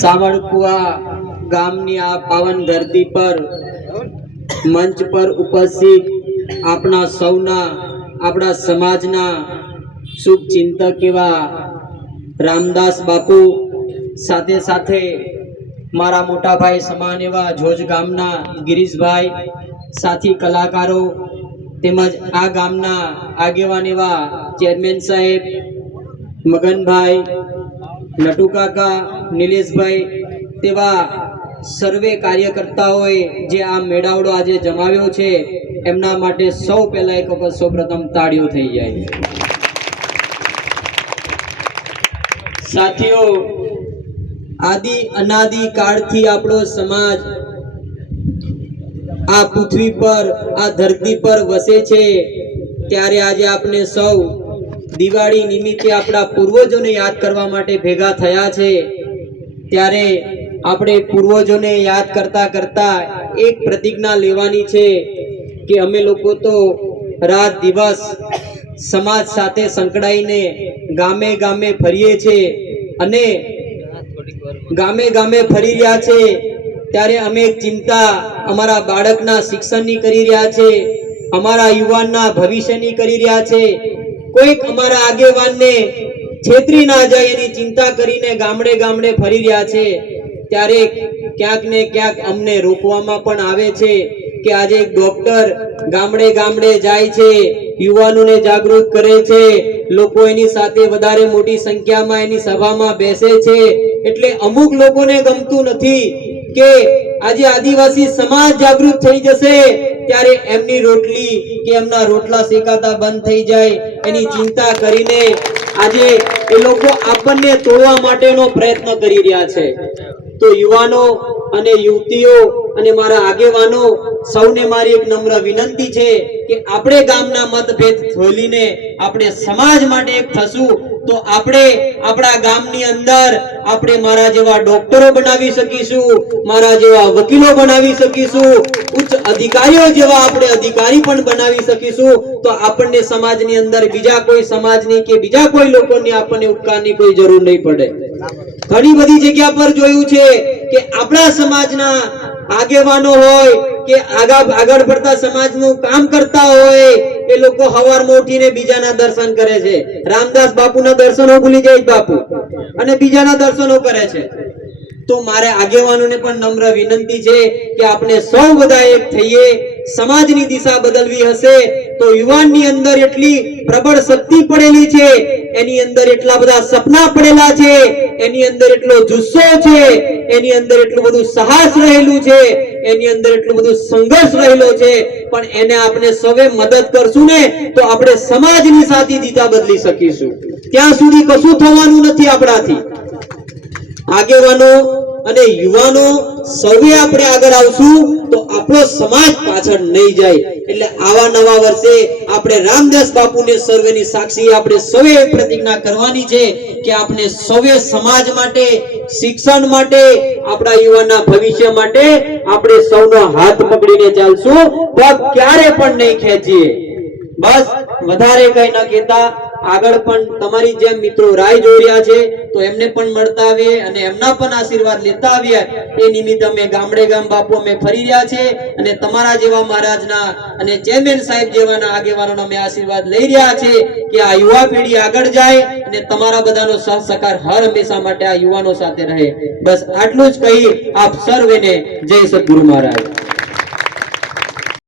સાવરકુવા ગામની આ પાવન ધરતી પર મંચ પર ઉપસ્થિત આપણા સૌના, આપણા સમાજના શુભ ચિંતક એવા રામદાસ બાપુ, સાથે સાથે મારા મોટા ભાઈ સમાન એવા જોજ ગામના ગિરીશભાઈ, સાથી કલાકારો, તેમજ આ ગામના આગેવાન એવા ચેરમેન સાહેબ, મગનભાઈ નટુ કાકા, નિલેશભાઈ તેવા સર્વે કાર્યકર્તાઓએ જે આ મેળાવડો આજે જમાવ્યો છે, એમના માટે સૌ પહેલા એક વખત સૌપ્રથમ તાળીઓ થઈ જાય સાથીઓ, આદિ અનાદિ કાળથી આપણો સમાજ આ પૃથ્વી પર, આ ધરતી પર વસે છે, ત્યારે આજે આપણે સૌ દિવાળી નિમિત્તે આપણા પૂર્વજોને યાદ કરવા માટે ભેગા થયા છે. ત્યારે આપણે પૂર્વજોને યાદ કરતા કરતા એક પ્રતિજ્ઞા લેવાની છે કે અમે લોકો તો રાત દિવસ સમાજ સાથે સંકળાઈને ગામે ગામે ફરીએ છીએ અને ગામે ગામે ફરી રહ્યા છે. ત્યારે અમે એક ચિંતા અમારા બાળકના શિક્ષણની કરી રહ્યા છે, અમારા યુવાનના ભવિષ્યની કરી રહ્યા છે. કોઈક અમારા આગેવાનને છેતરી ના જાય એની ચિંતા કરીને ગામડે ગામડે ફરી રહ્યા છે. ત્યારે ક્યાંક ને ક્યાંક અમને રોકવામાં પણ આવે છે કે આજે એક ડોક્ટર ગામડે ગામડે જાય છે, યુવાનોને જાગૃત કરે છે, લોકો એની સાથે વધારે મોટી સંખ્યામાં એની સભામાં બેસે છે. એટલે અમુક લોકોને ગમતું નથી કે આજે આદિવાસી સમાજ જાગૃત થઈ જશે. ત્યારે એમની રોટલી કે એમના રોટલા શેકાતા બંધ થઈ જાય એની ચિંતા કરીને આજે એ લોકો આપણને તોડવા માટેનો પ્રયત્ન કરી રહ્યા છે. તો યુવાનો અને યુવતીઓ અને મારા આગેવાનો સૌને મારી એક નમ્ર વિનંતી છે કે આપણે ગામના મતભેદ ખોલીને આપણે સમાજ માટે એક થશું તો આપણે આપણા ગામની અંદર આપણે મારા જેવા ડોક્ટરો બનાવી શકીશું, મારા જેવા વકીલો બનાવી શકીશું, ઉચ્ચ અધિકારીઓ જેવા આપણે અધિકારી પણ બનાવી શકીશું. તો આપણને સમાજની અંદર બીજા કોઈ સમાજની કે બીજા કોઈ લોકોની આપણને ઉપકારની કોઈ જરૂર નહીં પડે. ઘણી બધી જગ્યા પર જોયું છે કે આપણા સમાજના આગેવાનો હોય કે આગળ આગળ પડતા સમાજનું કામ કરતા હોય એ લોકો હવારમાં ઉઠીને બીજાના દર્શન કરે છે. રામદાસ બાપુના દર્શનો ભૂલી જાય બાપુ. અને બીજાના દર્શનો કરે છે. તો મારે આગેવાનોને પણ નમ્ર વિનંતી છે કે આપણે સૌ બધા એક થઈએ, સમાજની દિશા બદલવી હશે, તો યુવાનની અંદર એટલી પ્રબળ શક્તિ પડેલી છે, એની અંદર એટલા બધા સપના પડેલા છે, એની અંદર એટલો જુસ્સો છે, એની અંદર એટલું બધું સાહસ રહેલું છે એની અંદર એટલું બધું સંઘર્ષ રહેલો છે, પણ એને આપણે સૌએ મદદ કરશું ને, તો આપણે સમાજની સાથે દિશા બદલી શકીશું. ત્યાં સુધી કશું થવાનું નથી આપણાથી. આગેવાનો અને યુવાનો, સૌએ આપણે આગળ આવશું, તો આપણો સમાજ પાછળ નહીં જાય. એટલે આવા નવા વર્ષે આપણે રામદાસ બાપુને સર્વેની સાક્ષી આપણે સૌએ પ્રતિજ્ઞા કરવાની છે કે આપણે સૌએ સમાજ માટે, શિક્ષણ માટે આપણા યુવાનના ભવિષ્ય માટે આપણે સૌનો હાથ પકડીને ચાલશું. પગ ક્યારે પણ નહીં ખેંચીએ. બસ, વધારે કઈ ન કહેતા. આગળ પણ તમારી જેમ મિત્રો રાય જોઈ છે, તો એમને પણ મળતા આવીએ અને એમના પણ આશીર્વાદ લેતા આવીએ. એ નિમિત્તે અમે ગામડે ગામ બાપુ અમે ફરી રહ્યા છે અને તમારા જેવા મહારાજના અને ચેરમેન સાહેબ જેવાના આગેવાનોનો અમે આશીર્વાદ લઈ રહ્યા છે કે આ યુવા પેઢી આગળ જાય અને તમારા બધાનો સહ સહકાર હર હંમેશા માટે આ યુવાનો સાથે રહે. બસ આટલું જ કહી આપ સર્વેને જય સદગુરુ મહારાજ.